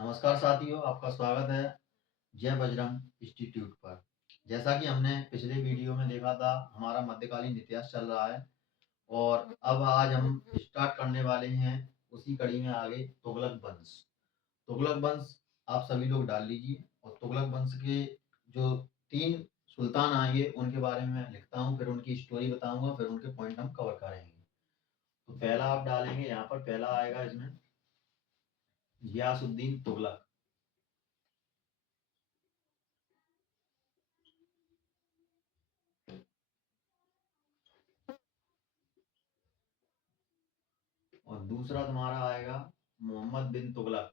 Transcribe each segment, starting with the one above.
नमस्कार साथियों, आपका स्वागत है जय बजरंग इंस्टीट्यूट पर। जैसा कि हमने पिछले वीडियो में देखा था, हमारा मध्यकालीन इतिहास चल रहा है और अब आज हम स्टार्ट करने वाले हैं उसी कड़ी में आगे तुगलक वंश। तुगलक वंश आप सभी लोग डाल लीजिए और तुगलक वंश के जो 3 सुल्तान आएंगे उनके बारे में मैं लिखता हूँ, फिर उनकी स्टोरी बताऊंगा, फिर उनके पॉइंट हम कवर करेंगे। तो पहला आप डालेंगे यहाँ पर, पहला आएगा इसमें गियासुद्दीन तुगलक। और दूसरा तुम्हारा आएगा मोहम्मद बिन तुगलक।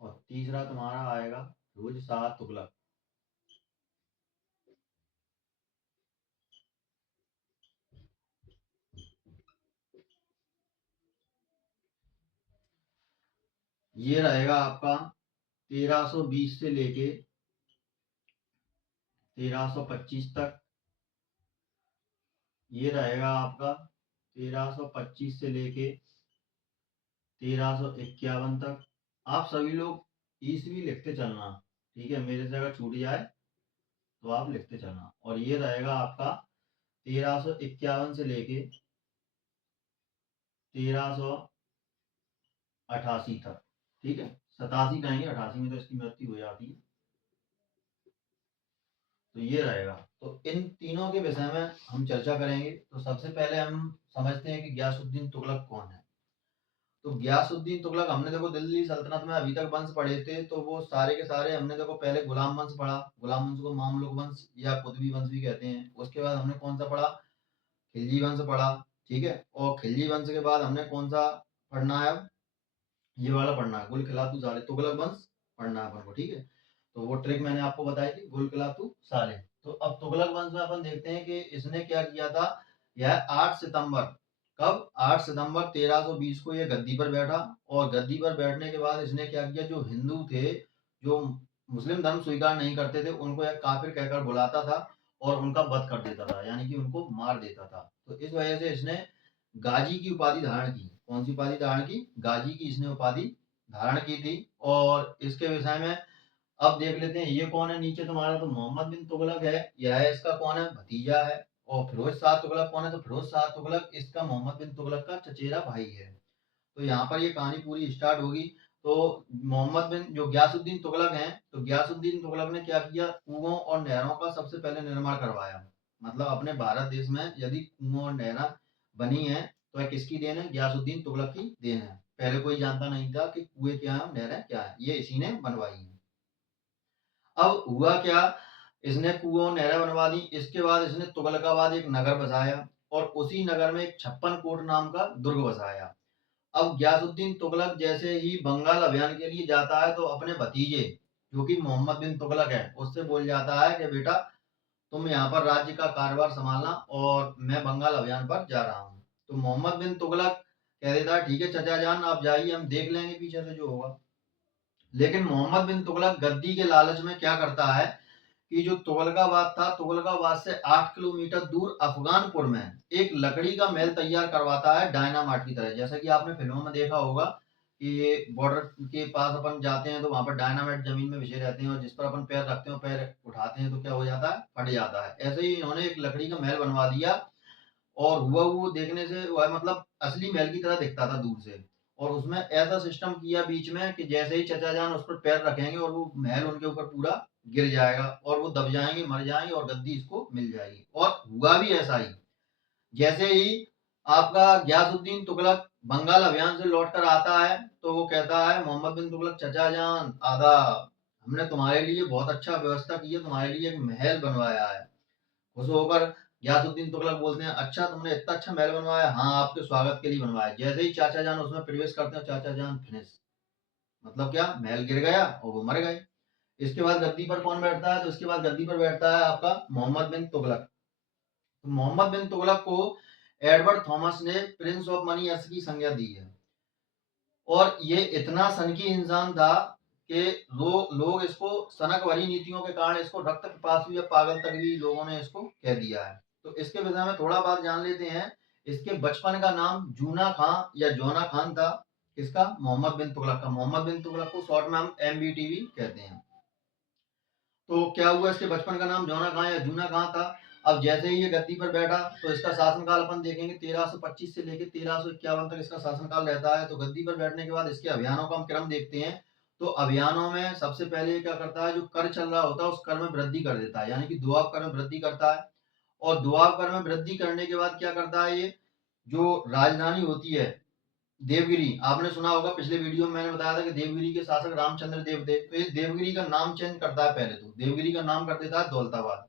और तीसरा तुम्हारा आएगा फिरोज शाह तुगलक। ये रहेगा आपका 1320 से लेके 1325 तक। ये रहेगा आपका 1325 से लेके 1351 तक। आप सभी लोग ईस्वी लिखते चलना, ठीक है? मेरे से अगर छूट जाए तो आप लिखते चलना। और ये रहेगा आपका 1351 से लेके 1388 तक, ठीक है? 87 कहेंगे, 88 में तो इसकी मृत्यु हो जाती है। तो ये रहेगा। तो इन तीनों के विषय में हम चर्चा करेंगे। तो सबसे पहले हम समझते हैं कि गियासुद्दीन तुगलक कौन है। तो गियासुद्दीन तुगलक, हमने देखो दिल्ली सल्तनत में अभी तक वंश पढ़े थे, तो वो सारे के सारे हमने देखो पहले गुलाम वंश पढ़ा। गुलाम वंश को मामलुक वंश या कुतुबी वंश भी कहते हैं। उसके बाद हमने कौन सा पढ़ा? खिलजी वंश पढ़ा, ठीक है? और खिलजी वंश के बाद हमने कौन सा पढ़ना है? अब ये वाला पढ़ना है, गुल खिलातू साले तुगलक वंश पढ़ना है अपन को, ठीक है? तो वो ट्रिक मैंने आपको बताई थी, गुल खिलातू साले। तो अब तुगलक वंश में अपन देखते हैं कि इसने क्या किया था। यह 8 सितंबर, कब? 8 सितंबर 1320 को ये गद्दी पर बैठा। और गद्दी पर बैठने के बाद इसने क्या किया, जो हिंदू थे, जो मुस्लिम धर्म स्वीकार नहीं करते थे, उनको एक काफिर कहकर बुलाता था और उनका वध कर देता था, यानी कि उनको मार देता था। तो इस वजह से इसने गाजी की उपाधि धारण की। कौन सी उपाधि धारण की? गाजी की इसने उपाधि धारण की थी। और इसके विषय में अब देख लेते हैं, ये कौन है नीचे तुम्हारा? तो मोहम्मद बिन तुगलक है, यह इसका कौन है? भतीजा है। और फिरोज शाह तुगलक कौन है? तो फिरोज शाह तुगलक इसका मोहम्मद बिन तुगलक का चचेरा भाई है। तो यहाँ पर ये कहानी पूरी स्टार्ट होगी। तो मोहम्मद बिन जो गियासुद्दीन तुगलक हैं, तो गियासुद्दीन तुगलक ने क्या किया? कुओं और नहरों का सबसे पहले निर्माण करवाया। मतलब अपने भारत देश में यदि कुओं और नहरें बनी है तो यह किसकी देन है? गियासुद्दीन तुगलक की देन है। पहले कोई जानता नहीं था कि कुएं क्या है, नहरें क्या है, ये इसी ने बनवाई है। अब हुआ क्या, इसने कुओं नहरें बनवा दी। इसके बाद इसने तुगलकाबाद एक नगर बसाया और उसी नगर में एक 56 कोट नाम का दुर्ग बसाया। अब गियासुद्दीन तुगलक जैसे ही बंगाल अभियान के लिए जाता है तो अपने भतीजे, जो कि मोहम्मद बिन तुगलक है, उससे बोल जाता है कि बेटा तुम यहाँ पर राज्य का कारोबार संभालना और मैं बंगाल अभियान पर जा रहा हूँ। तो मोहम्मद बिन तुगलक कह देता है, ठीक है चचा जान, आप जाइए, हम देख लेंगे पीछे से जो होगा। लेकिन मोहम्मद बिन तुगलक गद्दी के लालच में क्या करता है कि जो तुगलकाबाद था, तुगलकाबाद से 8 किलोमीटर दूर अफगानपुर में एक लकड़ी का महल तैयार करवाता है, डायनामाइट की तरह। जैसा कि आपने फिल्मों में देखा होगा कि बॉर्डर के पास अपन जाते हैं तो वहां पर डायनामाइट जमीन में बिछे रहते हैं और जिस पर अपन पैर रखते हैं, पैर उठाते हैं तो क्या हो जाता है? फट जाता है। ऐसे ही इन्होंने एक लकड़ी का महल बनवा दिया और हुआ वो देखने से वह मतलब असली महल की तरह दिखता था दूर से। और उसमें ऐसा सिस्टम किया बीच में कि जैसे ही चचा जान उस पर पैर रखेंगे और वो महल उनके ऊपर पूरा गिर जाएगा और वो दब जाएंगे, मर जाएंगे और गद्दी इसको मिल जाएगी। और हुआ भी ऐसा ही। जैसे ही आपका गियासुद्दीन तुगलक बंगाल अभियान से लौट कर आता है तो वो कहता है, मोहम्मद बिन तुगलक चचा जान आदाब, हमने तुम्हारे लिए बहुत अच्छा व्यवस्था की है, तुम्हारे लिए एक महल बनवाया है। खुश होकर गियासुद्दीन तुगलक बोलते हैं, अच्छा तुमने इतना अच्छा महल बनवाया? हाँ, आपके स्वागत के लिए बनवाया। जैसे ही चाचा जान उसमें प्रवेश करते हैं, चाचा जान फिनिश। मतलब क्या? महल गिर गया और वो मर गए। इसके बाद गद्दी पर कौन बैठता है? तो इसके बाद गद्दी पर बैठता है आपका मोहम्मद बिन तुगलक। तो मोहम्मद बिन तुगलक को एडवर्ड थॉमस ने प्रिंस ऑफ मनी ऐसे की संज्ञा दी है। और ये इतना सनकी इंसान था कि लोग इसको सनक भरी नीतियों के कारण इसको रक्त पिपासु या पागल तक भी लोगों ने इसको कह दिया है। तो इसके विषय में थोड़ा बात जान लेते हैं। इसके बचपन का नाम जूना खां या जोना खान था। किसका? मोहम्मद बिन तुगलक का। मोहम्मद बिन तुगलक को शॉर्ट में हम MBT कहते हैं। तो क्या हुआ, इसके बचपन का नाम जोना खां या जूना खां था। अब जैसे ही ये गद्दी पर बैठा तो इसका शासनकाल अपन देखेंगे 1325 से लेकर 1351 तक इसका शासनकाल रहता है। तो गद्दी पर बैठने के बाद इसके अभियानों का हम क्रम देखते हैं। तो अभियानों में सबसे पहले क्या करता है, जो कर चल रहा होता है उस कर में वृद्धि कर देता है, यानी कि दुआब कर में वृद्धि करता है। और दुआब कर में वृद्धि करने के बाद क्या करता है, ये जो राजधानी होती है देवगिरी, आपने सुना होगा, पिछले वीडियो में मैंने बताया था कि देवगिरी के शासक रामचंद्र देव थे। तो ये देवगिरी का नाम चेंज करता है। पहले तो देवगिरी का नाम कर देता है दौलताबाद,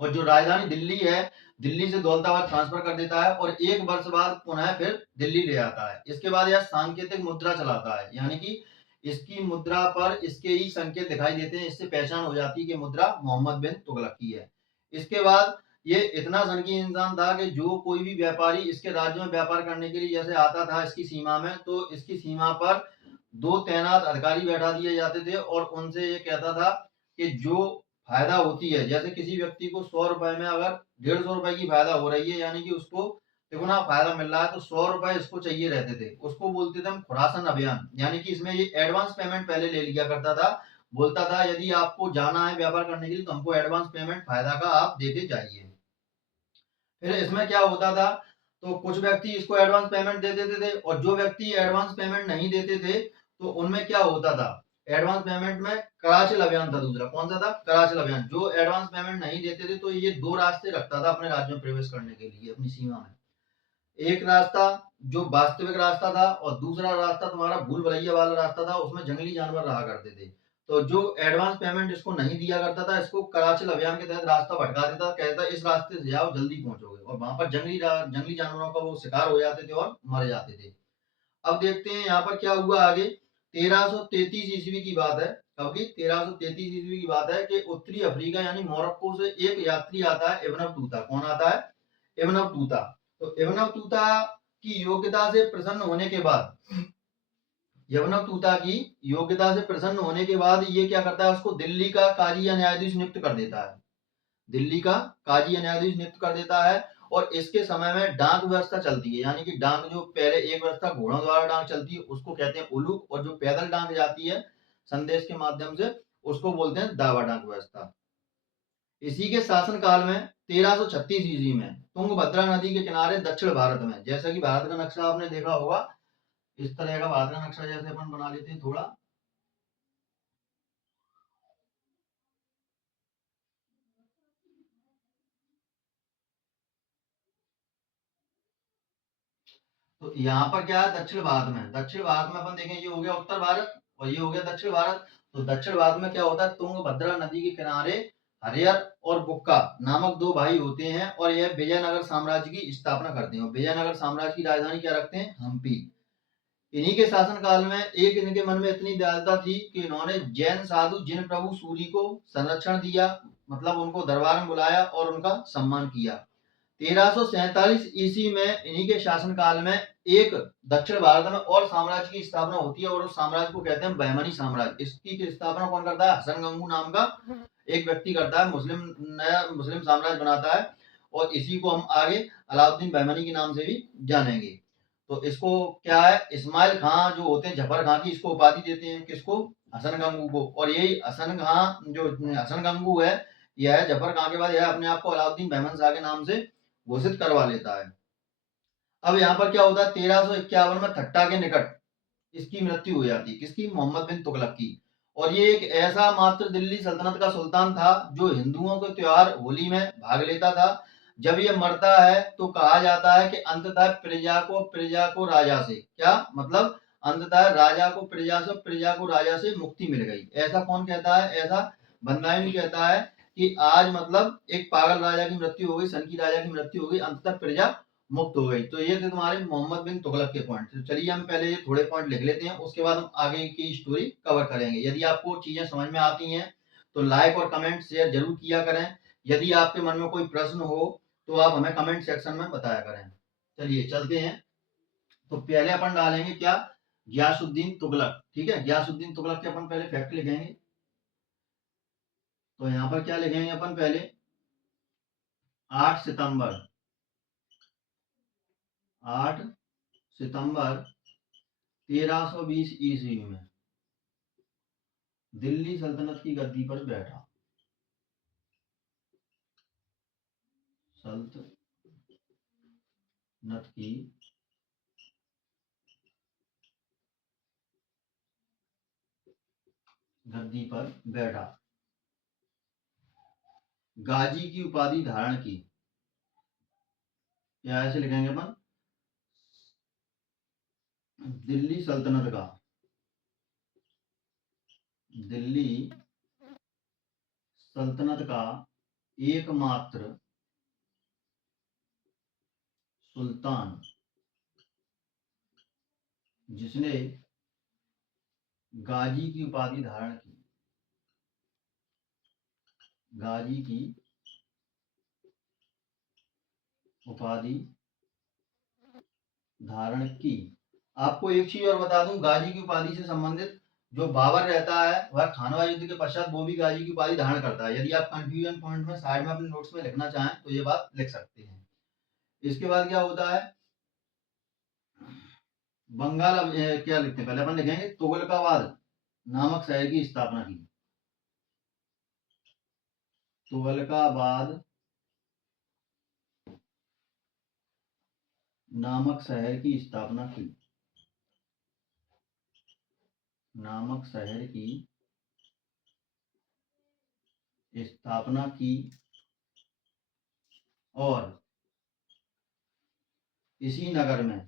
और जो राजधानी दिल्ली है, दिल्ली से दौलताबाद ट्रांसफर कर देता है, और एक वर्ष बाद पुनः फिर दिल्ली ले आता है। इसके बाद यह सांकेतिक मुद्रा चलाता है, यानी कि इसकी मुद्रा पर इसके ही संकेत दिखाई देते हैं। इससे पहचान हो जाती है कि मुद्रा मोहम्मद बिन तुगलक की है। इसके बाद ये इतना सनकी इंसान था कि जो कोई भी व्यापारी इसके राज्य में व्यापार करने के लिए जैसे आता था इसकी सीमा में, तो इसकी सीमा पर 2 तैनात अधिकारी बैठा दिए जाते थे, और उनसे ये कहता था कि जो फायदा होती है, जैसे किसी व्यक्ति को 100 रुपए में अगर 150 रुपए की फायदा हो रही है, यानी कि उसको तिगुना फायदा मिल रहा है, तो 100 रुपए इसको चाहिए रहते थे। उसको बोलते थे हम खुरासन अभियान, यानी कि इसमें ये एडवांस पेमेंट पहले ले लिया करता था। बोलता था यदि आपको जाना है व्यापार करने के लिए तो हमको एडवांस पेमेंट फायदा का आप देते जाइए। फिर इसमें क्या होता था, तो कुछ व्यक्ति इसको एडवांस पेमेंट दे देते थे, और जो व्यक्ति एडवांस पेमेंट नहीं देते थे तो उनमें क्या होता था, एडवांस पेमेंट में कराचिल अभियान था। दूसरा कौन सा था? कराचिल अभियान। जो एडवांस पेमेंट नहीं देते थे तो ये 2 रास्ते रखता था अपने राज्य में प्रवेश करने के लिए अपनी सीमा में। एक रास्ता जो वास्तविक रास्ता था, और दूसरा रास्ता तुम्हारा भूल भुलैया वाला रास्ता था, उसमें जंगली जानवर रहा करते थे। तो जो एडवांस पेमेंट इसको नहीं दिया करता था, इसको कराचिल अभियान के तहत रास्ता भटका देता, कहता इस रास्ते से जाओ जल्दी पहुंचोगे, और वहां पर जंगली जानवरों का वो शिकार हो जाते थे और मर जाते थे। अब देखते हैं यहाँ पर क्या हुआ आगे। 1333 ईस्वी की बात है। कब की? 1333 ईस्वी की बात है कि उत्तरी अफ्रीका यानी मोरक्को से एक यात्री आता है, इब्न बतूता। कौन आता है? Ibn Battuta. तो इब्न बतूता की योग्यता से प्रसन्न होने के बाद, इब्न बतूता की योग्यता से प्रसन्न होने के बाद ये क्या करता है, उसको दिल्ली का काजी या न्यायाधीश नियुक्त कर देता है। दिल्ली का काजी या न्यायाधीश नियुक्त कर देता है। और इसके समय में डाक व्यवस्था चलती है, यानी कि डाक जो पहले एक व्यवस्था घोड़ों द्वारा डाक चलती है उसको कहते हैं उलूक, और जो पैदल डाक जाती है संदेश के माध्यम से उसको बोलते हैं दावा डाक व्यवस्था। इसी के शासनकाल में 1336 ईस्वी में तुंगभद्रा नदी के किनारे दक्षिण भारत में, जैसा कि भारत का नक्शा आपने देखा होगा, इस तरह का भारत का नक्शा जैसे अपन बना लेते हैं थोड़ा, तो यहाँ पर क्या है, दक्षिण भारत में, दक्षिण भारत में अपन देखें ये हो गया उत्तर भारत और ये हो गया दक्षिण भारत। तो दक्षिण भारत में क्या होता है, तुंगभद्रा नदी के किनारे हरियर और बुक्का नामक 2 भाई होते हैं, और यह विजयनगर साम्राज्य की स्थापना करते हैं। विजयनगर साम्राज्य की राजधानी क्या रखते हैं? हम्पी। इन्हीं के शासनकाल में एक इनके मन में इतनी दयालुता थी कि इन्होंने जैन साधु जिन प्रभु सूरी को संरक्षण दिया, मतलब उनको दरबार में बुलाया और उनका सम्मान किया। 1347 ईस्वी में इन्हीं के शासनकाल में एक दक्षिण भारत में और साम्राज्य की स्थापना होती है, और उस साम्राज्य को कहते हैं बहमनी साम्राज्य। इसकी स्थापना कौन करता है? हसन गंगू नाम का एक व्यक्ति करता है, मुस्लिम नया मुस्लिम साम्राज्य बनाता है, और इसी को हम आगे अलाउद्दीन बहमनी के नाम से भी जानेंगे। तो इसको क्या है, इस्माइल खां जो होते हैं जफर खां की इसको उपाधि देते हैं। किसको? हसन गंगू को। और यही हसन खां जो हसन गंगू है, यह है जफर खां के बाद यह अपने आप को अलाउद्दीन बहमन शाह के नाम से घोषित करवा लेता है। अब यहाँ पर क्या होता है, 1351 में थट्टा के निकट इसकी मृत्यु हो जाती है। किसकी? मोहम्मद बिन तुगलक की। और ये एक ऐसा मात्र दिल्ली सल्तनत का सुल्तान था जो हिंदुओं के त्योहार होली में भाग लेता था। जब ये मरता है तो कहा जाता है कि अंततः प्रजा को राजा से, क्या मतलब, अंततः राजा को प्रजा से, प्रजा को राजा से मुक्ति मिल गई। ऐसा कौन कहता है? ऐसा बंदायनी कहता है कि आज मतलब एक पागल राजा की मृत्यु हो गई, सनकी राजा की मृत्यु हो गई, अंततः प्रजा मुक्त हो गई। तो ये थे तुम्हारे मोहम्मद बिन तुगलक के पॉइंट। तो चलिए हम पहले ये थोड़े पॉइंट लिख लेते हैं, उसके बाद हम आगे की स्टोरी कवर करेंगे। यदि आपको चीजें समझ में आती हैं तो लाइक और कमेंट शेयर जरूर किया करें। यदि आपके मन में कोई प्रश्न हो तो आप हमें कमेंट सेक्शन में बताया करें। चलिए चलते हैं। तो पहले अपन डालेंगे क्या, गयासुद्दीन तुगलक, ठीक है। गयासुद्दीन तुगलक के अपन पहले फैक्ट लिखेंगे। तो यहाँ पर क्या लिखेंगे अपन पहले, 8 सितंबर 1320 ईस्वी में दिल्ली सल्तनत की गद्दी पर बैठा। सल्तनत की गद्दी पर बैठा। गाजी की उपाधि धारण की, या ऐसे लिखेंगे अपन, दिल्ली सल्तनत का एकमात्र सुल्तान जिसने गाजी की उपाधि धारण की, गाजी की उपाधि धारण की। आपको एक चीज और बता दूं, गाजी की उपाधि से संबंधित जो बाबर रहता है वह खानवा युद्ध के पश्चात वो भी गाजी की उपाधि धारण करता है। यदि आप कंफ्यूजन पॉइंट में साइड में अपने नोट्स में लिखना चाहें तो ये बात लिख सकते हैं। इसके बाद क्या होता है, बंगाल, अब क्या लिखते हैं, पहले अपन लिखेंगे तुगलकाबाद नामक शहर की स्थापना की। तुगलकाबाद नामक शहर की स्थापना की, नामक शहर की स्थापना की, और इसी नगर में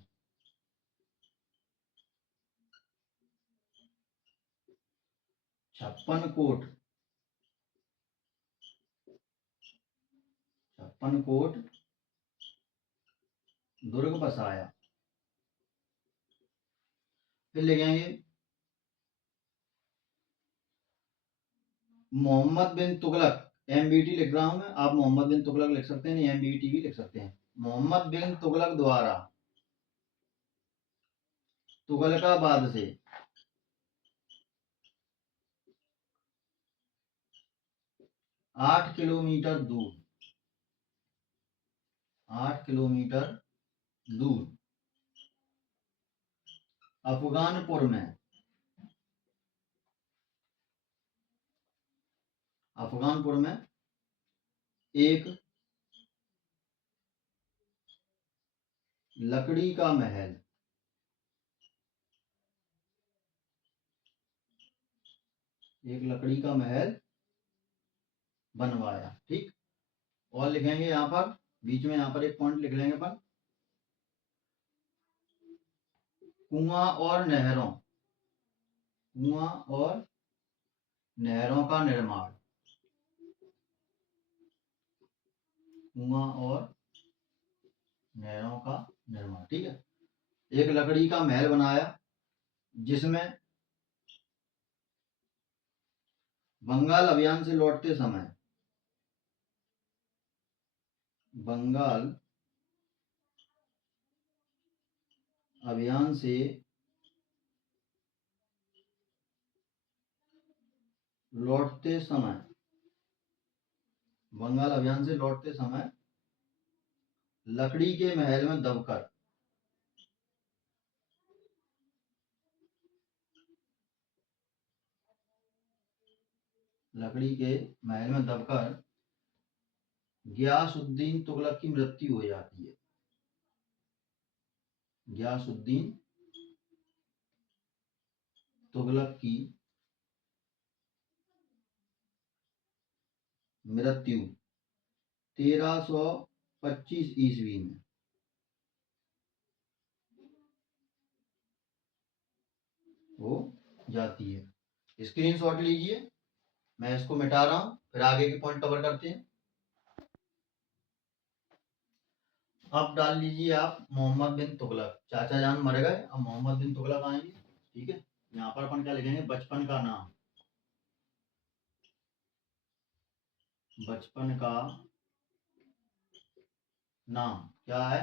छप्पन कोट दुर्ग बसाया। फिर लिखेंगे मोहम्मद बिन तुगलक, MBT लिख रहा हूं मैं, आप मोहम्मद बिन तुगलक लिख सकते हैं, नहीं MBT भी लिख सकते हैं। मोहम्मद बिन तुगलक द्वारा तुगलकाबाद से 8 किलोमीटर दूर, 8 किलोमीटर दूर अफगानपुर में एक लकड़ी का महल, एक लकड़ी का महल बनवाया, ठीक। और लिखेंगे यहाँ पर बीच में, यहाँ पर एक पॉइंट लिख लेंगे अपन, कुआं और नहरों का निर्माण, कुआं और नहरों का निर्माण, ठीक है। एक लकड़ी का महल बनाया जिसमें बंगाल अभियान से लौटते समय, बंगाल अभियान से लौटते समय, बंगाल अभियान से लौटते समय लकड़ी के महल में दबकर, लकड़ी के महल में दबकर गयासुद्दीन तुगलक की मृत्यु हो जाती है। गयासुद्दीन तुगलक की मृत्यु 1325 ईस्वी में हो जाती है। स्क्रीनशॉट लीजिए, मैं इसको मिटा रहा हूं, फिर आगे के पॉइंट कवर करते हैं। अब डाल लीजिए आप मोहम्मद बिन तुगलक, चाचा जान मर गए, अब मोहम्मद बिन तुगलक आएंगे, ठीक है। यहाँ पर अपन क्या लिखेंगे, बचपन का नाम, बचपन का नाम क्या है,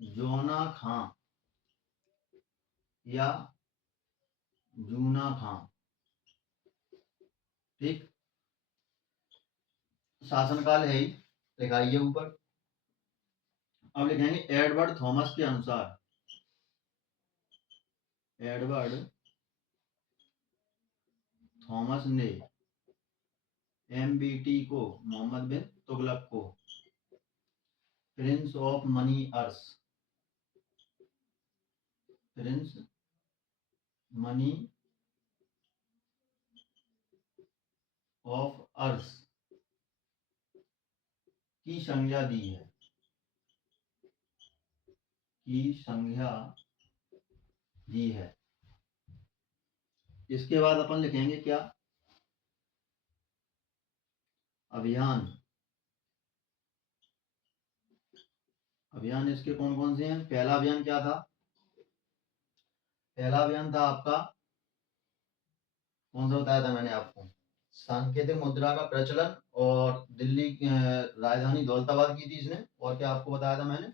जोना खां, या जूना खां। ठीक, शासनकाल है ही, लिखाइए ऊपर। अब लिखेंगे एडवर्ड थॉमस के अनुसार, एडवर्ड थॉमस ने एमबीटी को, मोहम्मद बिन तुगलक को, prince of moneyers, prince money of अर्स की संज्ञा दी है, की संज्ञा दी है। इसके बाद अपन लिखेंगे क्या, अभियान। अभियान इसके कौन कौन से हैं? पहला अभियान क्या था? पहला अभियान था आपका, कौन सा बताया था मैंने आपको? सांकेतिक मुद्रा का प्रचलन, और दिल्ली राजधानी दौलताबाद की थी इसने, और क्या आपको बताया था मैंने?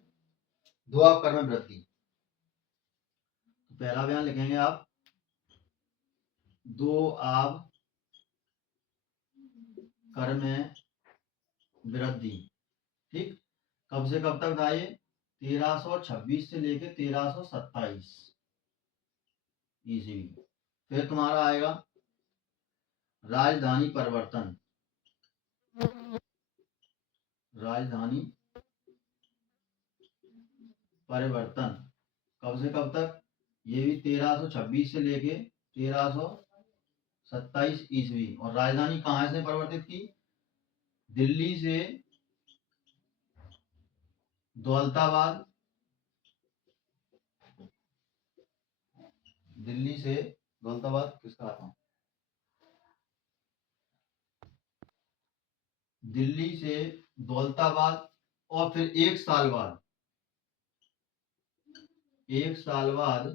दो आब कर में वृद्धि। पहला अभियान लिखेंगे आप, दो आब कर में वृद्धि। ठीक, कब से कब तक था ये? 1326 से लेके 1327 ईस्वी। फिर तुम्हारा आएगा राजधानी परिवर्तन, राजधानी परिवर्तन कब से कब तक? ये भी 1326 से लेके 1327 ईस्वी। और राजधानी कहाँ से परिवर्तित की? दिल्ली से दौलताबाद, दिल्ली से दौलताबाद, किसका आता हूँ, दिल्ली से दौलताबाद, और फिर एक साल बाद, एक साल बाद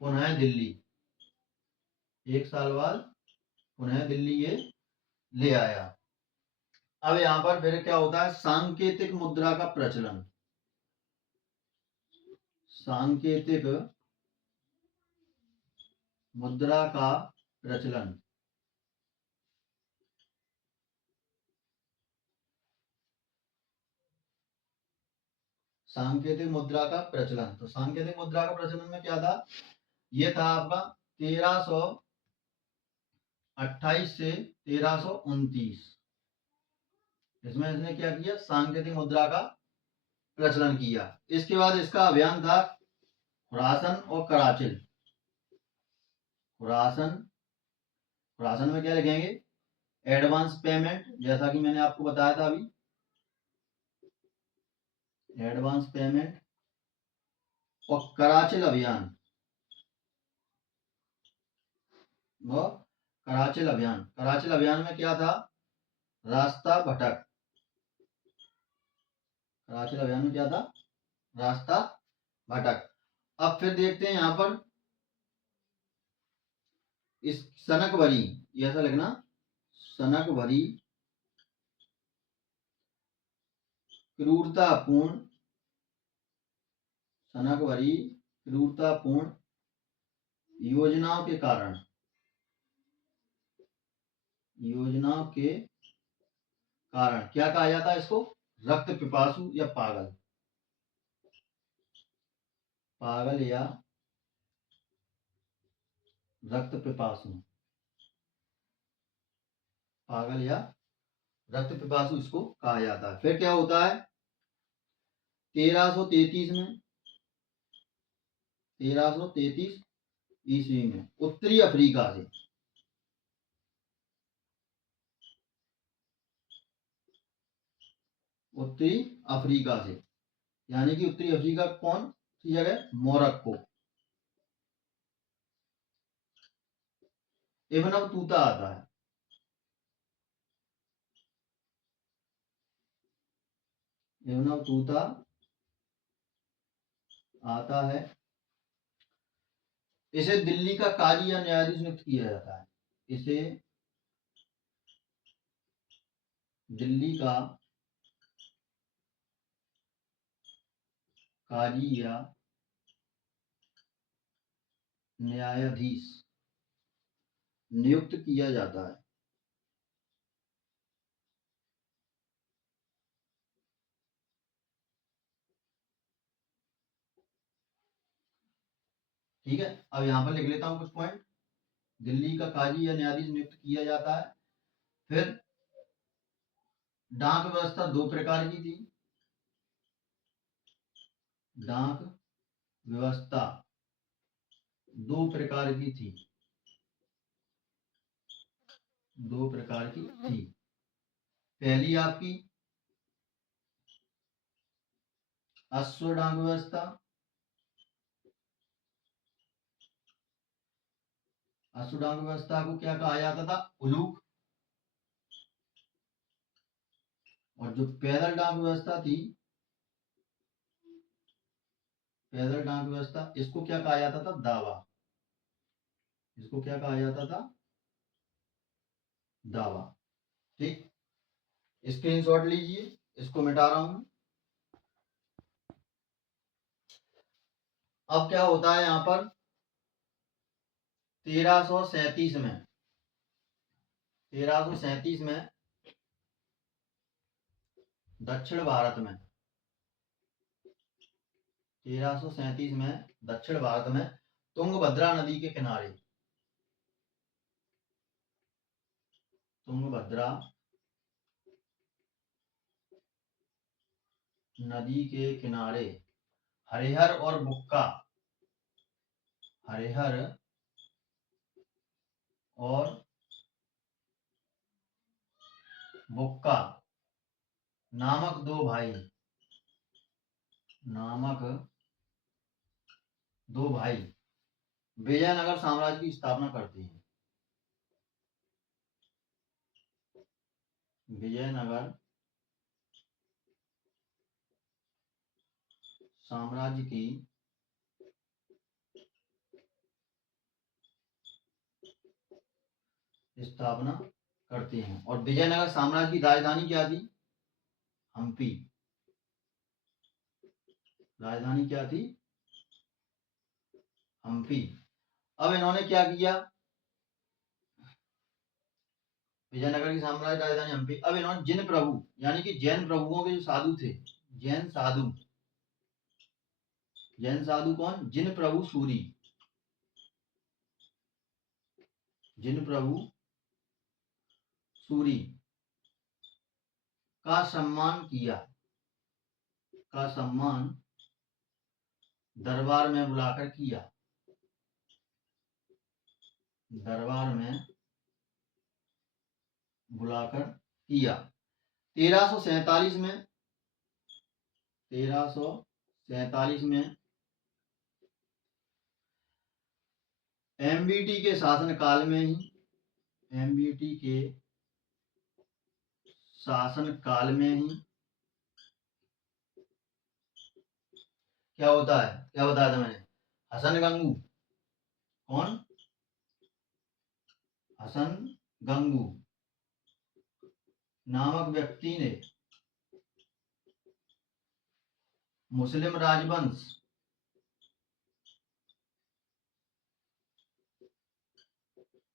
पुनः दिल्ली, एक साल बाद पुनः दिल्ली ये ले आया। अब यहां पर फिर क्या होता है? सांकेतिक मुद्रा का प्रचलन, सांकेतिक मुद्रा का प्रचलन। सांकेतिक मुद्रा का प्रचलन, तो सांकेतिक मुद्रा का प्रचलन में क्या था? ये था आपका 1328 से 1329। इसमें इसने क्या किया? सांकेतिक मुद्रा का प्रचलन किया। इसके बाद इसका अभियान था खुरासन और कराचिल। खुरासन, खुरासन में क्या लिखेंगे? एडवांस पेमेंट, जैसा कि मैंने आपको बताया था अभी, एडवांस पेमेंट। और कराचिल अभियान, वो कराचिल अभियान, कराचिल अभियान में क्या था? रास्ता भटक, कराचिल अभियान में क्या था? रास्ता भटक। अब फिर देखते हैं यहां पर इस सनक भरी, ऐसा लिखना, सनक भरी क्रूरतापूर्ण, सनक भरी क्रूरतापूर्ण योजनाओं के कारण, योजनाओं के कारण क्या कहा जाता है इसको? रक्त पिपासु या पागल, पागल या रक्त पिपासु, पागल या रक्त पिपासु इसको कहा जाता है। फिर क्या होता है? 1333 में, 1333 ईस्वी में उत्तरी अफ्रीका से, उत्तरी अफ्रीका से, यानी कि उत्तरी अफ्रीका कौन सी जगह? मोरक्को, इब्न बतूता आता है, इब्न बतूता आता है। इसे दिल्ली का काजी या न्यायाधीश नियुक्त किया जाता है, इसे दिल्ली का काजी या न्यायाधीश नियुक्त किया जाता है। ठीक है, अब यहाँ पर लिख लेता हूँ कुछ पॉइंट। दिल्ली का काजी या न्यायाधीश नियुक्त किया जाता है। फिर डाक व्यवस्था दो प्रकार की थी। डाक व्यवस्था दो प्रकार की थी। दो प्रकार की थी। पहली आपकी अश्व डाक व्यवस्था। अश्व डाक व्यवस्था को क्या कहा जाता था? उलूक। और जो पैदल डाक व्यवस्था थी, पैदल डाक व्यवस्था, इसको क्या कहा जाता था? दावा। इसको क्या कहा जाता था? दावा। ठीक, स्क्रीनशॉट लीजिए, इसको मिटा रहा हूं। अब क्या होता है यहां पर 1337 में, 1337 में दक्षिण भारत में, 1337 में दक्षिण भारत में तुंगभद्रा नदी के किनारे, तुंगभद्रा नदी के किनारे हरिहर और बुक्का, हरिहर और बुक्का नामक दो भाई, नामक दो भाई विजयनगर साम्राज्य की स्थापना करते हैं। विजयनगर साम्राज्य की स्थापना करते हैं। और विजयनगर साम्राज्य की राजधानी क्या थी? हम्पी। राजधानी क्या थी? हम्पी। अब इन्होंने क्या किया? विजयनगर की साम्राज्य राजधानी हम्पी। अब इन्होंने जिन प्रभु यानी कि जैन प्रभुओं के जो साधु थे, जैन साधु, जैन साधु कौन? जिन प्रभु सूरी, जिन प्रभु सूरी का सम्मान किया, का सम्मान दरबार में बुलाकर किया, दरबार में बुलाकर किया। 1347 में, 1347 में एमबीटी के शासन काल में ही, एमबीटी के शासन काल में ही क्या होता है? क्या बताया था मैंने? हसन गंगू, कौन? हसन गंगू नामक व्यक्ति ने मुस्लिम राजवंश,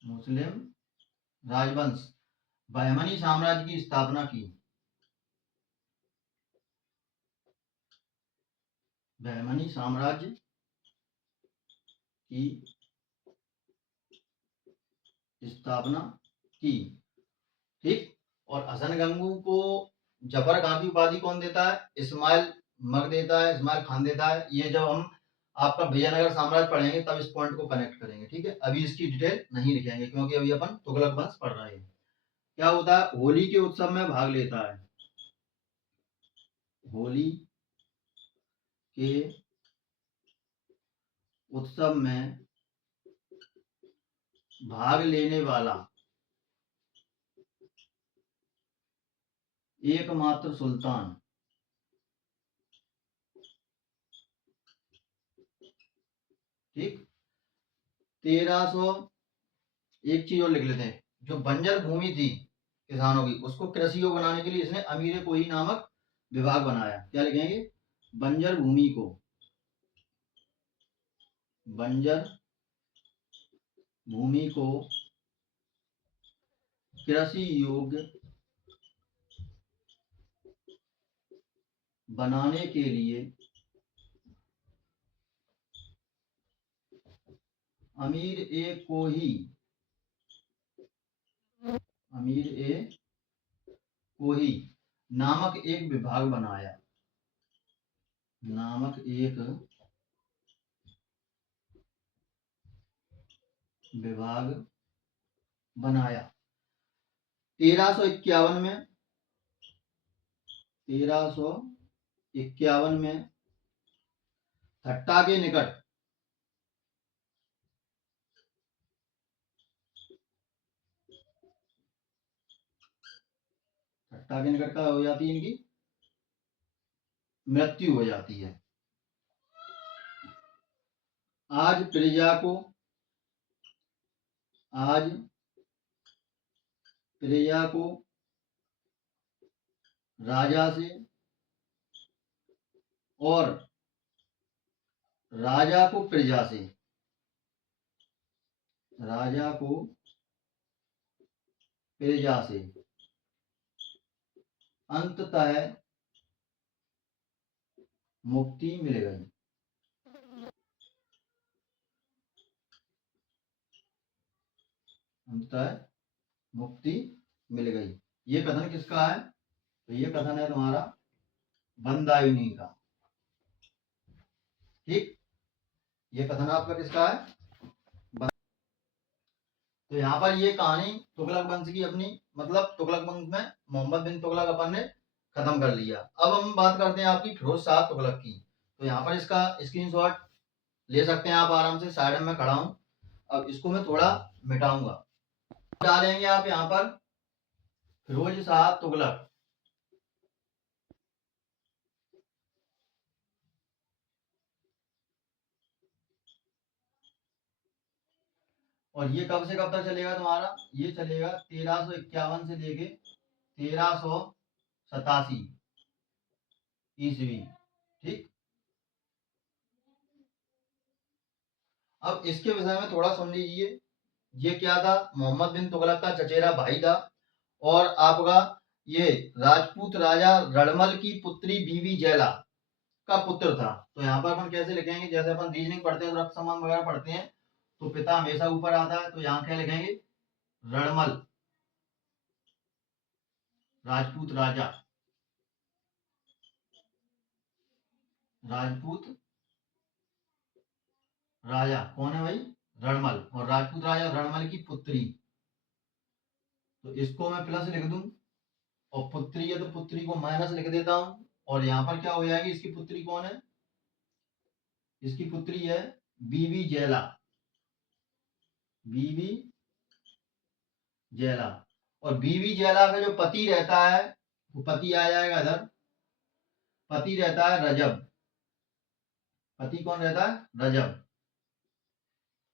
मुस्लिम राजवंश बहमनी साम्राज्य की स्थापना की। बहमनी साम्राज्य की स्थापना की। ठीक, और हसन गंगू को जफर खान की उपाधि कौन देता है? इस्माइल मग देता है, इस्माइल खान देता है। ये जब हम आपका विजयनगर साम्राज्य पढ़ेंगे तब इस पॉइंट को कनेक्ट करेंगे। ठीक है, अभी इसकी डिटेल नहीं लिखेंगे क्योंकि अभी अपन तुगलक वंश पढ़ रहे हैं। क्या होता है? होली के उत्सव में भाग लेता है, होली के उत्सव में भाग लेने वाला एकमात्र सुल्तान, ठीक। 1300, एक चीज और लिख लेते हैं, जो बंजर भूमि थी किसानों की, उसको कृषि योग्य बनाने के लिए इसने अमीर कोही नामक विभाग बनाया। क्या लिखेंगे? बंजर भूमि को, बंजर भूमि को कृषि योग्य बनाने के लिए अमीर ए कोही नामक एक विभाग बनाया। नामक एक विभाग बनाया। 1351 में थट्टा के निकट क्या हो जाती है, इनकी मृत्यु हो जाती है। आज प्रजा को राजा से और राजा को प्रजा से अंततः मुक्ति मिल गई। ये कथन किसका है? तो ये कथन है तुम्हारा बंदायुनी का। ठीक, ये कथन आपका किसका है? तो यहाँ पर ये कहानी तुगलक वंश की अपनी, मतलब तुगलक वंश में मोहम्मद बिन तुगलक अपन ने खत्म कर लिया। अब हम बात करते हैं आपकी फिरोज शाह तुगलक की। तो यहाँ पर इसका स्क्रीनशॉट ले सकते हैं आप आराम से, साइड में खड़ा हूं। अब इसको मैं थोड़ा मिटाऊंगा। डालेंगे आप यहाँ पर फिरोज शाह तुगलक। और ये कब से कब तक चलेगा तुम्हारा? ये चलेगा 1351 से लेके 1387 ईस्वी। ठीक, अब इसके विषय में थोड़ा सुन लीजिए। ये क्या था? मोहम्मद बिन तुगलक का चचेरा भाई था और आपका ये राजपूत राजा रणमल की पुत्री बीबी जैला का पुत्र था। तो यहाँ पर अपन कैसे लिखेंगे? जैसे अपन रीजनिंग पढ़ते हैं, रक्त संबंध वगैरह पढ़ते हैं, तो पिता हमेशा ऊपर आता है। तो यहाँ क्या लिखेंगे? रणमल राजपूत राजा कौन है भाई? रणमल। और राजपूत राजा रणमल की पुत्री, तो इसको मैं प्लस लिख दूं, और पुत्री है तो पुत्री को माइनस लिख देता हूं। और यहाँ पर क्या हो जाएगी? इसकी पुत्री कौन है? इसकी पुत्री है बीबी जैला। और बीबी जैला का जो पति रहता है, वो पति आ जाएगा इधर, पति रहता है रजब। पति कौन रहता है? रजब।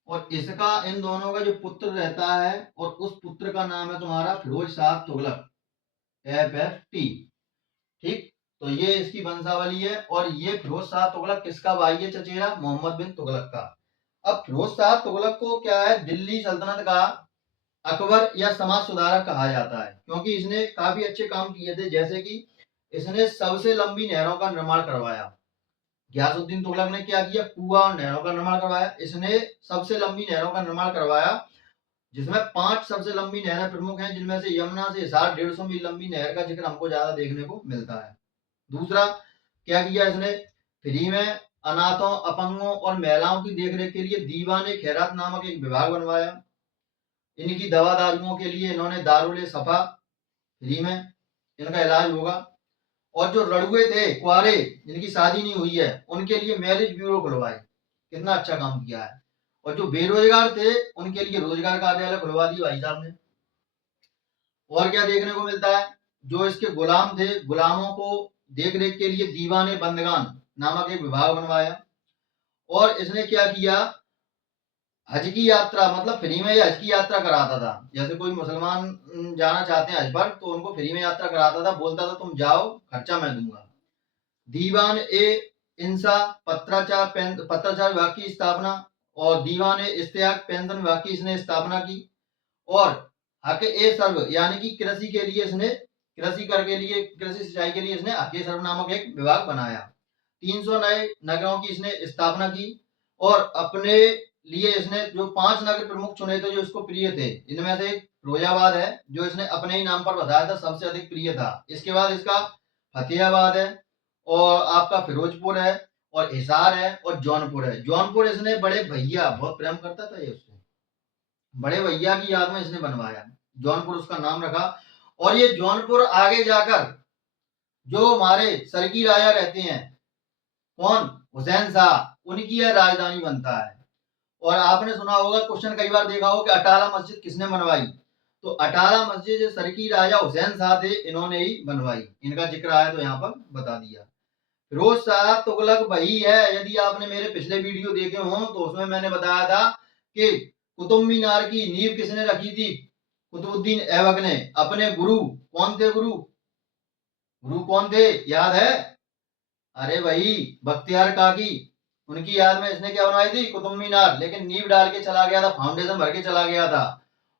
और इसका, इन दोनों का जो पुत्र रहता है, और उस पुत्र का नाम है तुम्हारा फिरोज शाह तुगलक, FFT। ठीक, तो ये इसकी वंशावली है। और ये फिरोज शाह तुगलक किसका भाई है चचेरा? मोहम्मद बिन तुगलक का। अब फिरोज शाह तुगलक को क्या है? दिल्ली सल्तनत का अकबर या समाज सुधारक कहा जाता है, क्योंकि इसने काफी अच्छे काम किए थे। जैसे कि इसने सबसे लंबी नहरों का निर्माण करवाया। गयासुद्दीन तुगलक ने क्या किया? कुआं और नहरों का निर्माण करवाया। इसने सबसे लंबी नहरों का निर्माण करवाया, जिसमें 5 सबसे लंबी नहरें प्रमुख हैं, जिनमें से यमुना से हिसार 150 मील लंबी नहर का जिक्र हमको ज्यादा देखने को मिलता है। दूसरा क्या किया इसने? फ्री में अनाथों, अपंगों और महिलाओं की देखरेख के लिए दीवाने खैरात नामक एक विभाग बनवाया। इनकी दवा दारुओं के लिए इन्होंने दारुल सफा, फ्री में इनका इलाज होगा। और जो रड़ुए थे, कुआरे, जिनकी शादी नहीं हुई है, उनके लिए मैरिज ब्यूरो खुलवाए। कितना अच्छा काम किया है। और जो बेरोजगार थे, उनके लिए रोजगार कार्यालय खुलवा दिए भाई साहब ने। और क्या देखने को मिलता है? जो इसके गुलाम थे, गुलामों को देख रेख के लिए दीवाने बंदगान नामक एक विभाग बनवाया। और इसने क्या किया? हज की यात्रा, मतलब फ्री में हज की यात्रा कराता था। जैसे कोई मुसलमान जाना चाहते हैं हज पर, तो उनको फ्री में यात्रा कराता था, बोलता था तुम जाओ, खर्चा मैं दूंगा। दीवान ए इंसा पत्राचार विभाग की स्थापना और दीवान इश्तियाक पेंशन विभाग की इसने स्थापना की। और हक ए सर्व यानी कि कृषि के लिए इसने कृषि कर के लिए कृषि सिंचाई के लिए इसने हक ए सर्व नामक एक विभाग बनाया। 300 नए नगरों की इसने स्थापना की और अपने लिए इसने जो 5 नगर प्रमुख चुने थे जो इसको प्रिय थे, इनमें से एक फिरोजाबाद है जो इसने अपने ही नाम पर बसाया था, सबसे अधिक प्रिय था। इसके बाद इसका फतेहाबाद है और आपका फिरोजपुर है और हिसार है और जौनपुर है। जौनपुर इसने बड़े भैया, बहुत प्रेम करता था ये उससे, बड़े भैया की याद में इसने बनवाया, जौनपुर उसका नाम रखा। और ये जौनपुर आगे जाकर जो हमारे सरकी राजा रहते हैं, कौन, हुसैन शाह, उनकी यह राजधानी बनता है। और आपने सुना होगा, क्वेश्चन कई बार देखा हो कि अटाला मस्जिद किसने बनवाई, तो अटाला मस्जिद जो सरकी राजा हुसैन शाह थे इन्होंने ही बनवाई, इनका जिक्र आया तो यहाँ पर बता दिया। फिरोज शाह तुगलक वही है, यदि आपने मेरे पिछले वीडियो देखे हो तो उसमें मैंने बताया था कि कुतुब मीनार की नींव किसने रखी थी, कुतुबुद्दीन ऐबक ने। अपने गुरु कौन थे, गुरु गुरु कौन थे, याद है, अरे भाई बख्तियार काकी, उनकी याद में इसने क्या बनवाई थी, कुतुब मीनार। लेकिन नींव डाल के चला गया था, फाउंडेशन भर के चला गया था।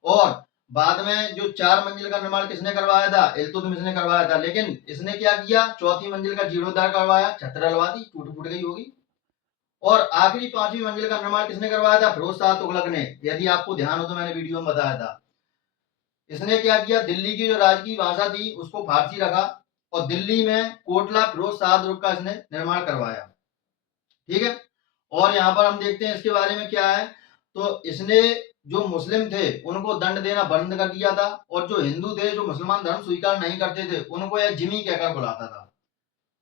और बाद में जो 4 मंजिल का निर्माण किसने करवाया था, इल्तुतमिश ने करवाया था। लेकिन इसने क्या किया, चौथी मंजिल का जीर्णोद्धार करवाया, छत डलवा दी, टूट फूट गई होगी। और आखिरी 5वीं मंजिल का निर्माण किसने करवाया था, फिरोज शाह तुगलक ने। यदि आपको ध्यान हो तो मैंने वीडियो में बताया था। इसने क्या किया, दिल्ली की जो राजकीय भाषा थी उसको फारसी रखा और दिल्ली में कोटला फिरोज शाह दुर्ग का इसने निर्माण करवाया। ठीक है, और यहाँ पर हम देखते हैं इसके बारे में क्या है। तो इसने जो मुस्लिम थे उनको दंड देना बंद कर दिया था और जो हिंदू थे, जो मुसलमान धर्म स्वीकार नहीं करते थे, उनको यह जिमी कहकर बुलाता था।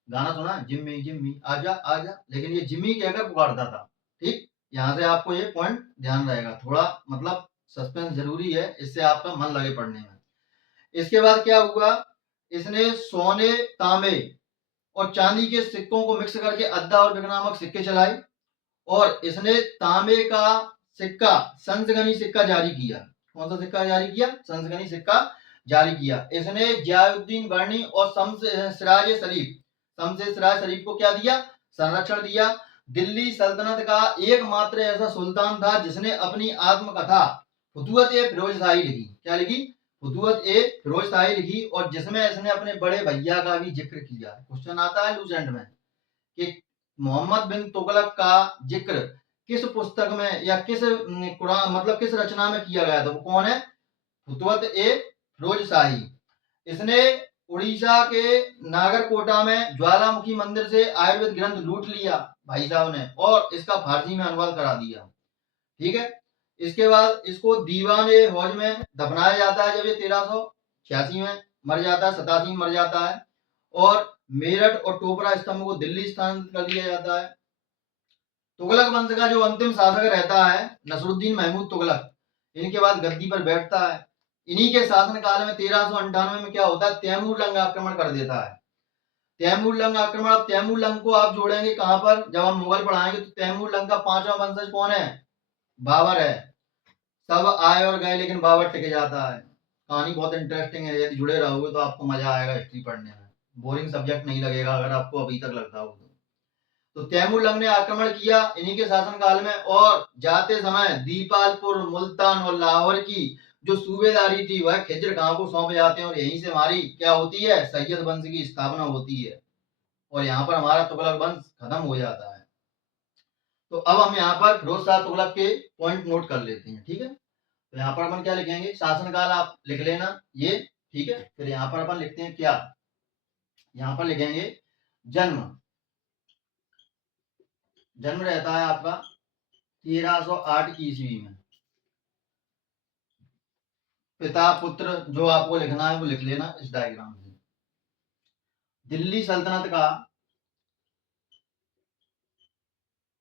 गाना सुना, जिम्मी जिम्मी आजा आजा, लेकिन ये जिम्मी कहकर पुकारता था। ठीक, यहाँ से आपको ये पॉइंट ध्यान रहेगा, थोड़ा मतलब सस्पेंस जरूरी है, इससे आपका मन लगे पढ़ने में। इसके बाद क्या हुआ, इसने सोने, तांबे और चांदी के सिक्कों को मिक्स करके अद्दा और बिग नामक सिक्के चलाए। और इसने तांबे का सिक्का, संसगनी सिक्का जारी किया। कौन सा सिक्का जारी किया, संसगनी सिक्का जारी किया। इसने जियाउद्दीन बर्नी और सिराज शरीफ, शमसे सिराज शरीफ को क्या दिया, संरक्षण दिया। दिल्ली सल्तनत का एकमात्र ऐसा सुल्तान था जिसने अपनी आत्मकथा फुतुहत ए फिरोजशाही लिखी। क्या लिखी, फुतुहत ए फिरोजशाही लिखी, और जिसमें इसने अपने बड़े भैया का भी जिक्र किया। क्वेश्चन आता है लूसेंट में कि मोहम्मद बिन तुगलक का जिक्र किस पुस्तक में या किस कुरान मतलब किस रचना में किया गया था, वो कौन है, फुतुहत ए फिरोजशाही। इसने उड़ीसा के नागरकोटा में ज्वालामुखी मंदिर से आयुर्वेद ग्रंथ लूट लिया भाई साहब ने, और इसका फारसी में अनुवाद करा दिया। ठीक है, इसके बाद इसको दीवान ए हौज में दफनाया जाता है जब ये 1386 में मर जाता है, 87 में मर जाता है। और मेरठ और टोपरा स्तंभ को दिल्ली स्थानांतरित कर दिया जाता है। तुगलक वंश का जो अंतिम शासक रहता है नसरुद्दीन महमूद तुगलक, इनके बाद गद्दी पर बैठता है। इन्हीं के शासन काल में 1398 में क्या होता है, तैमूर लंग आक्रमण कर देता है। तैमूर लंग आक्रमण, अब तैमूर लंग को आप जोड़ेंगे कहां पर, जब हम मुगल पढ़ाएंगे, तो तैमूर लंग का 5वां वंशज कौन है, बाबर है। सब आए और गए लेकिन बाबर टिक जाता है। कहानी बहुत इंटरेस्टिंग है, यदि जुड़े रहोगे तो आपको मजा आएगा हिस्ट्री पढ़ने में, बोरिंग सब्जेक्ट नहीं लगेगा अगर आपको अभी तक लगता हो तो। तैमूर लंग ने आक्रमण किया इन्हीं के शासनकाल में, और जाते समय दीपालपुर, मुल्तान और लाहौर की जो सूबेदारी थी वह खिज्र खां को सौंप जाते हैं, और यहीं से हमारी क्या होती है, सैयद वंश की स्थापना होती है, और यहाँ पर हमारा तुगलक वंश खत्म हो जाता है। तो अब हम यहाँ पर फिरोज शाह तुगलक के पॉइंट नोट कर लेते हैं। ठीक है, तो यहाँ पर अपन क्या लिखेंगे, शासनकाल आप लिख लेना ये। ठीक है, फिर यहाँ पर अपन लिखते हैं क्या, यहाँ पर लिखेंगे जन्म। जन्म रहता है आपका 1308 ईस्वी में। पिता पुत्र जो आपको लिखना है वो लिख लेना इस डायग्राम से। दिल्ली सल्तनत का,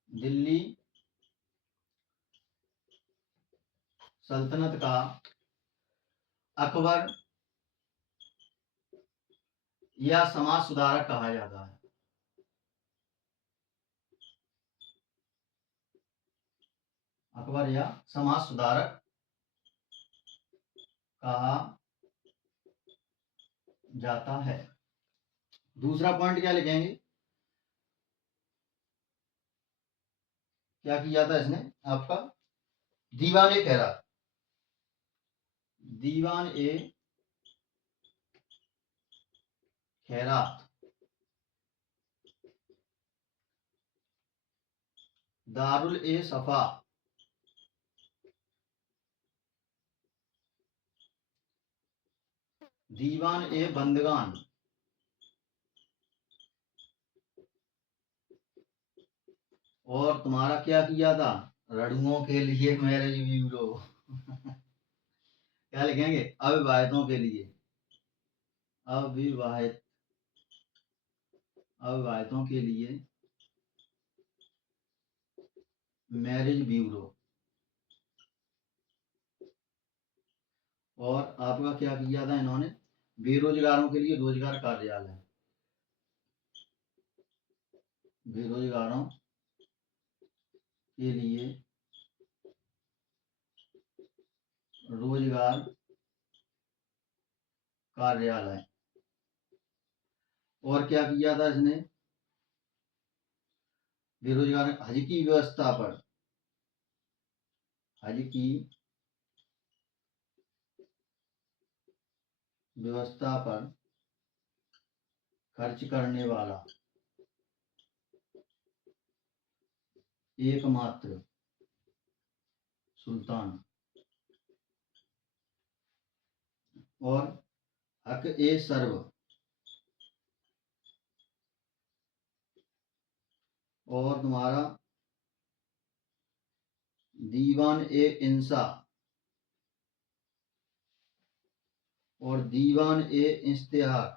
दिल्ली सल्तनत का अकबर या समाज सुधारक कहा जाता है। अकबर या समाज सुधारक कहा जाता है। दूसरा पॉइंट क्या लिखेंगे क्या किया था इसने आपका, दीवान ए खैरात, दीवान ए खैरात, दारुल ए सफा, दीवान ए बंदगान, और तुम्हारा क्या किया था, रड़ुओं के लिए मैरिज ब्यूरो क्या लिखेंगे, अविवाहितों के लिए, अविवाहित, अविवाहितों के लिए मैरिज ब्यूरो, और आपका क्या किया था इन्होंने, बेरोजगारों के लिए रोजगार कार्यालय, बेरोजगारों के लिए रोजगार कार्यालय, और क्या किया था इसने, बेरोजगार हज की व्यवस्था पर, हज की व्यवस्था पर खर्च करने वाला एकमात्र सुल्तान, और हक ए सर्व, और तुम्हारा दीवान ए इंसा, और दीवान ए इश्तिहार,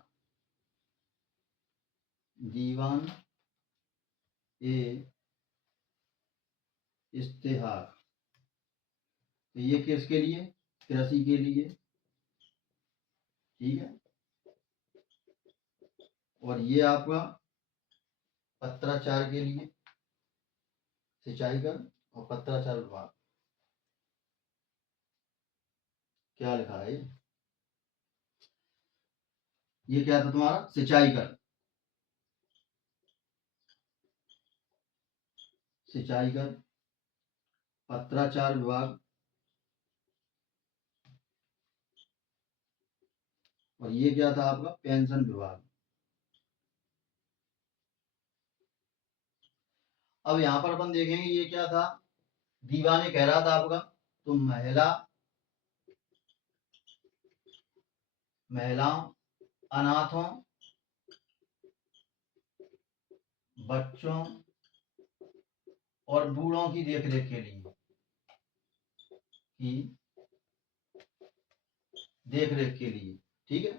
दीवान ए इश्तिहार, तो ये किसके लिए, कृषि के लिए, ठीक है। और ये आपका पत्राचार के लिए, सिंचाई कर और पत्राचार विभाग, क्या लिखा है ये क्या था तुम्हारा, सिंचाई कर, सिंचाई कर, पत्राचार विभाग, और ये क्या था आपका, पेंशन विभाग। अब यहां पर अपन देखेंगे ये क्या था, दीवाने कह रहा था आपका, तो महिलाओं, अनाथों, बच्चों और बूढ़ों की देखरेख के लिए, ठीक है।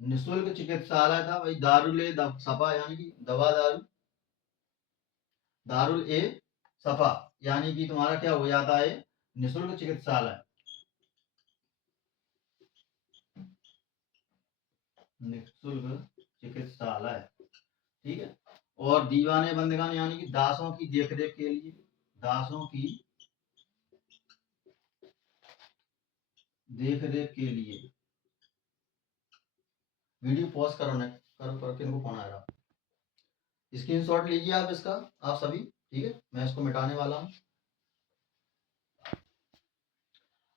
निःशुल्क चिकित्सालय था भाई, दारुल ए सफा यानी कि दवा दारू, दारुल ए सफा यानी कि तुम्हारा क्या हो जाता है, निःशुल्क चिकित्सालय, निःशुल्क चिकित्सालय, ठीक है। और दीवाने बंदगान यानी कि दासों की देखरेख के लिए, दासों की देखरेख के लिए। वीडियो पॉज करो, ने करो करो, किनको फोन आ रहा, स्क्रीनशॉट लीजिए आप इसका, आप सभी, ठीक है, मैं इसको मिटाने वाला हूं।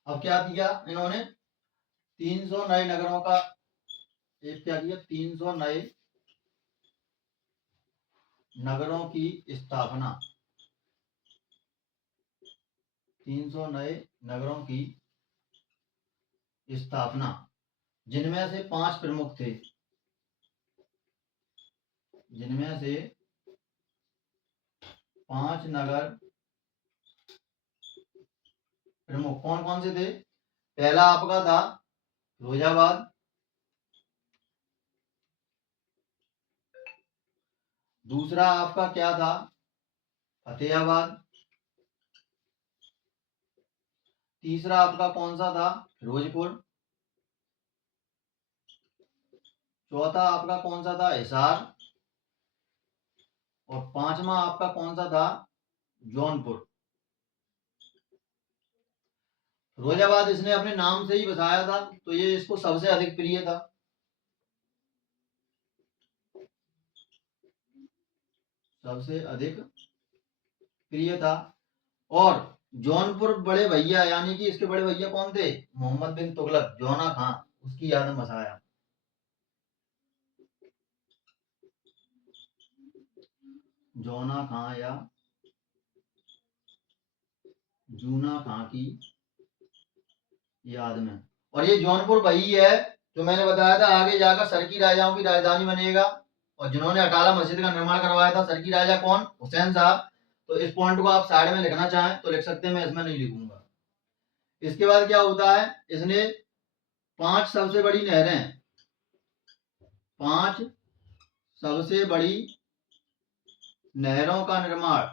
अब क्या किया इन्होंने, 300 नए नगरों का, एक क्या किया, 300 नए नगरों की स्थापना, 300 नए नगरों की स्थापना, जिनमें से 5 प्रमुख थे, जिनमें से 5 नगर प्रमुख कौन कौन से थे, पहला आपका था फिरोजाबाद, दूसरा आपका क्या था, फतेहाबाद, तीसरा आपका कौन सा था, फिरोजपुर, चौथा आपका कौन सा था, हिसार, और पांचवा आपका कौन सा था, जौनपुर। फिरोजाबाद इसने अपने नाम से ही बसाया था, तो ये इसको सबसे अधिक प्रिय था, सबसे अधिक प्रिय था। और जौनपुर बड़े भैया यानी कि इसके बड़े भैया कौन थे, मोहम्मद बिन तुगलक, जौना खां, उसकी याद में बसाया। जौना खां या जूना खां की याद में। और ये जौनपुर वही है जो मैंने बताया था आगे जाकर सरकी राजाओं की राजधानी बनेगा, और जिन्होंने अटाला मस्जिद का निर्माण करवाया था सरकी राजा कौन, हुसैन साहब। तो इस पॉइंट को आप साइड में लिखना चाहें तो लिख सकते हैं, मैं इसमें नहीं लिखूंगा। इसके बाद क्या होता है, इसने 5 सबसे बड़ी नहरें, 5 सबसे बड़ी नहरों का निर्माण,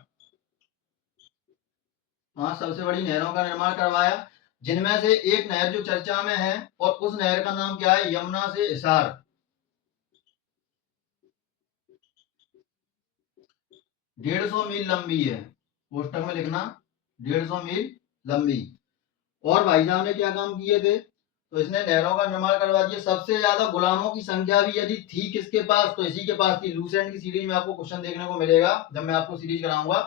5 सबसे बड़ी नहरों का निर्माण करवाया, जिनमें से एक नहर जो चर्चा में है, और उस नहर का नाम क्या है, यमुना से हिसार। 150 मील लंबी है, पुस्तक में लिखना 150 मील लंबी। और भाई साहब ने क्या काम किए थे, तो इसने नहरों का निर्माण करवा दिया। सबसे ज्यादा गुलामों की संख्या भी यदि थी किसके पास, तो इसी के पास थी। लूसेंट की सीरीज में आपको क्वेश्चन देखने को मिलेगा जब मैं आपको सीरीज कराऊंगा,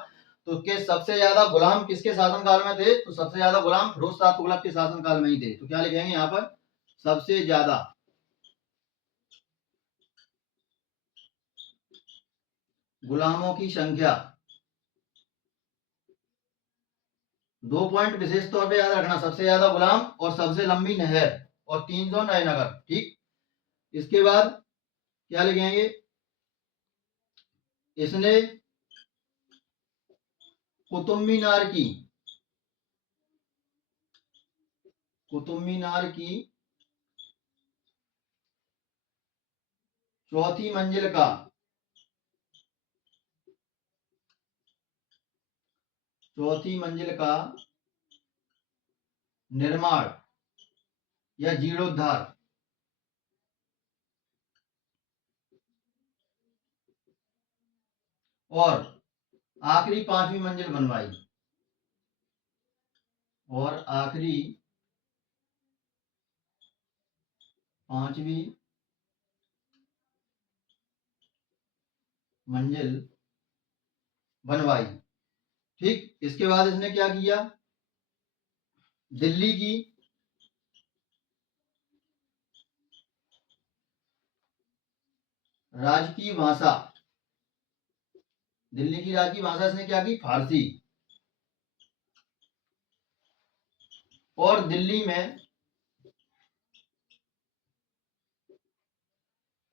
तो उसके सबसे ज्यादा गुलाम किसके शासनकाल में थे, तो सबसे ज्यादा गुलाम फिरोज शाह तुगलक के शासनकाल में ही थे। तो क्या लिखेंगे यहाँ पर, सबसे ज्यादा गुलामों की संख्या। 2 पॉइंट विशेष तौर पे याद रखना, सबसे ज्यादा गुलाम और सबसे लंबी नहर और 300 नए नगर। ठीक, इसके बाद क्या लिखेंगे, इसने कुतुब मीनार की, कुतुब मीनार की चौथी मंजिल का, चौथी मंजिल का निर्माण या जीर्णोद्धार, और आखिरी 5वीं मंजिल बनवाई, और आखिरी 5वीं मंजिल बनवाई। ठीक, इसके बाद इसने क्या किया, दिल्ली की राजकीय भाषा, दिल्ली की राजकीय भाषा इसने क्या की, फारसी। और दिल्ली में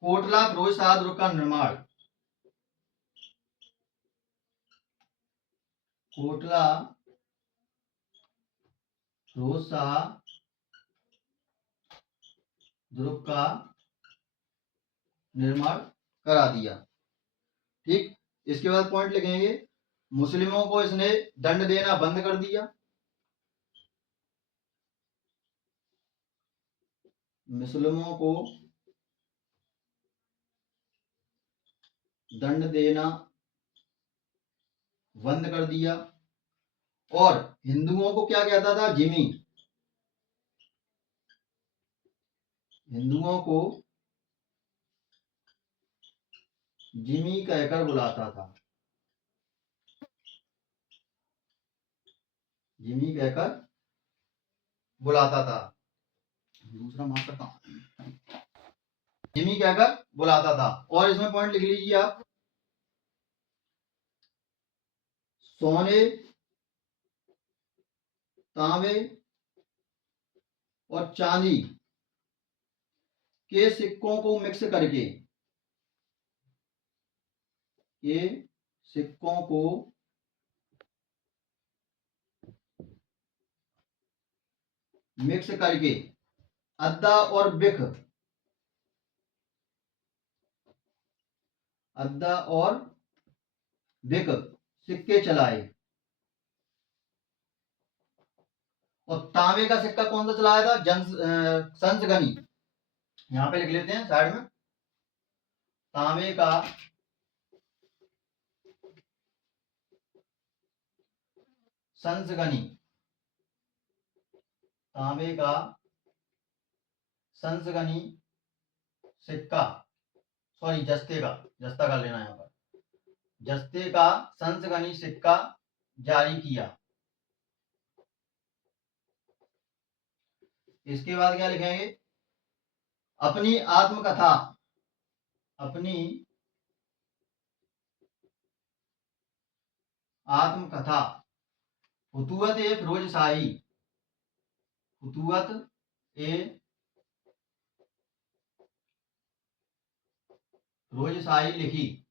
कोटला फिरोज शाह दुर्ग का निर्माण, कोटला फिरोज शाह दुर्ग का निर्माण करा दिया। ठीक, इसके बाद पॉइंट लिखेंगे, मुस्लिमों को इसने दंड देना बंद कर दिया, मुस्लिमों को दंड देना बंद कर दिया। और हिंदुओं को क्या कहता था, जिमी, हिंदुओं को जिमी कहकर बुलाता था, जिमी कहकर बुलाता था। दूसरा मास्टर कहाँ, जिमी कहकर बुलाता था। और इसमें पॉइंट लिख लीजिए आप, सोने, तांबे और चांदी के सिक्कों को मिक्स करके, के सिक्कों को मिक्स करके अद्दा और बिख, अद्दा और बिक सिक्के चलाए। और तांबे का सिक्का कौन सा चलाया था, संसगनी, यहां पे लिख लेते हैं साइड में, तांबे का संसगनी, तांबे का संसगनी सिक्का, सॉरी जस्ते का, जस्ता कर लेना यहाँ पर, जस्ते का संसगनी सिक्का जारी किया। इसके बाद क्या लिखेंगे, अपनी आत्मकथा, अपनी आत्मकथा फुतुवत ए फिरोजशाही, फुतुवत ए फिरोजशाही लिखी।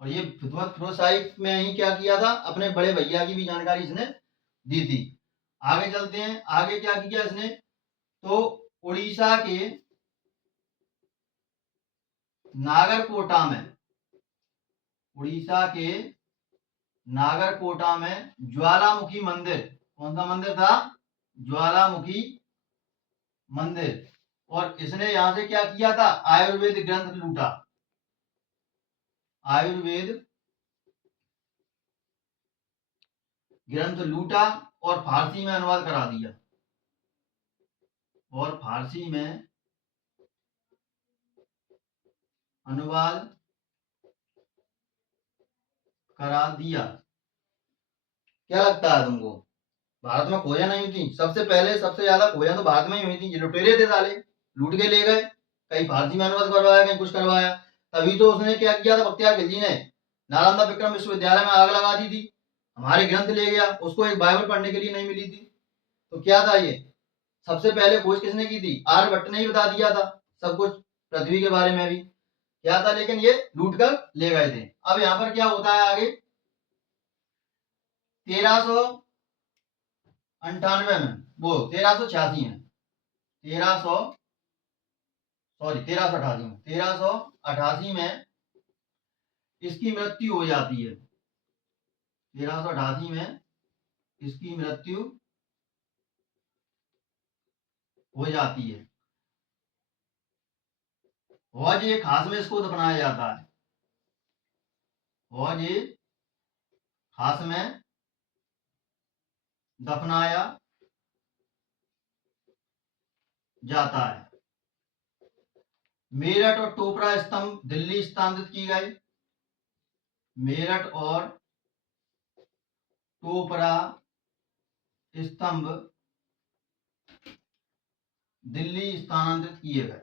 और ये फुतुवत फिरोजशाही में ही क्या किया था, अपने बड़े भैया की भी जानकारी इसने दी थी। आगे चलते हैं, आगे क्या किया इसने, तो उड़ीसा के नागरकोटा में, उड़ीसा के नागरकोटा में ज्वालामुखी मंदिर, कौन सा मंदिर था, ज्वालामुखी मंदिर। और इसने यहां से क्या किया था, आयुर्वेद ग्रंथ लूटा, आयुर्वेद ग्रंथ लूटा और फारसी में अनुवाद करा दिया, और फारसी में अनुवाद करा दिया। क्या लगता है तुमको, भारत में खोजा नहीं हुई थी? सबसे पहले सबसे ज्यादा खोजा तो भारत में ही हुई थी। ये लुटेरे थे साले, लूट के ले गए, कहीं फारसी में अनुवाद करवाया, कहीं कुछ करवाया। तभी तो उसने क्या किया था, बख्तियार खिलजी ने नालंदा विक्रम विश्वविद्यालय में आग लगा दी थी, हमारे ग्रंथ ले गया, उसको एक बाइबल पढ़ने के लिए नहीं मिली थी। तो क्या था ये, सबसे पहले खोज किसने की थी, आर्यभट्ट ने ही बता दिया था सब कुछ पृथ्वी के बारे में भी क्या था, लेकिन ये लूट कर ले गए थे। अब यहाँ पर क्या होता है आगे, 1398 में, वो 1386 में, 1388 में इसकी मृत्यु हो जाती है। 1388 में इसकी मृत्यु हो जाती है। हौज ए खास में इसको दफनाया जाता है, हौज ए खास में दफनाया जाता है। मेरठ और टोपरा स्तंभ दिल्ली स्थानांतरित की गए, मेरठ और टोपरा स्तंभ दिल्ली स्थानांतरित किए गए,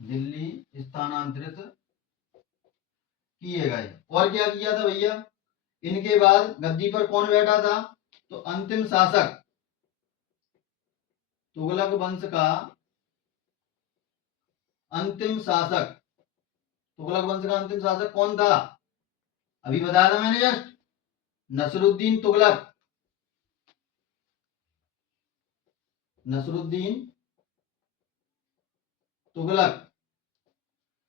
दिल्ली स्थानांतरित किए गए। और क्या किया था भैया, इनके बाद गद्दी पर कौन बैठा था, तो अंतिम शासक, तुगलक वंश का अंतिम शासक, तुगलक वंश का अंतिम शासक कौन था, अभी बताया था मैंने जस्ट, नसरुद्दीन तुगलक, नसरुद्दीन तुगलक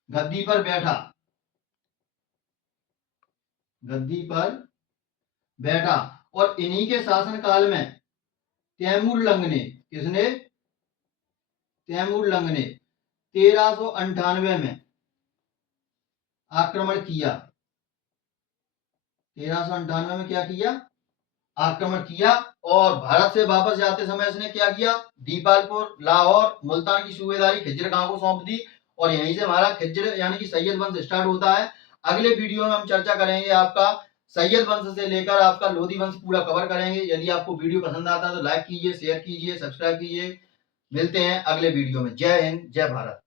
गद्दी पर बैठा, गद्दी पर बैठा। और इन्हीं के शासनकाल में तैमूर लंग ने, किसने, तैमूर लंग ने 1398 में आक्रमण किया, 1398 में क्या किया, आक्रमण किया। और भारत से वापस जाते समय इसने क्या किया, दीपालपुर, लाहौर, मुल्तान की सूबेदारी खिज्र खां को सौंप दी। और यहीं से हमारा खिज्र यानी कि सैयद वंश स्टार्ट होता है। अगले वीडियो में हम चर्चा करेंगे आपका सैयद वंश से लेकर आपका लोधी वंश पूरा कवर करेंगे। यदि आपको वीडियो पसंद आता है तो लाइक कीजिए, शेयर कीजिए, सब्सक्राइब कीजिए। मिलते हैं अगले वीडियो में। जय हिंद, जय भारत।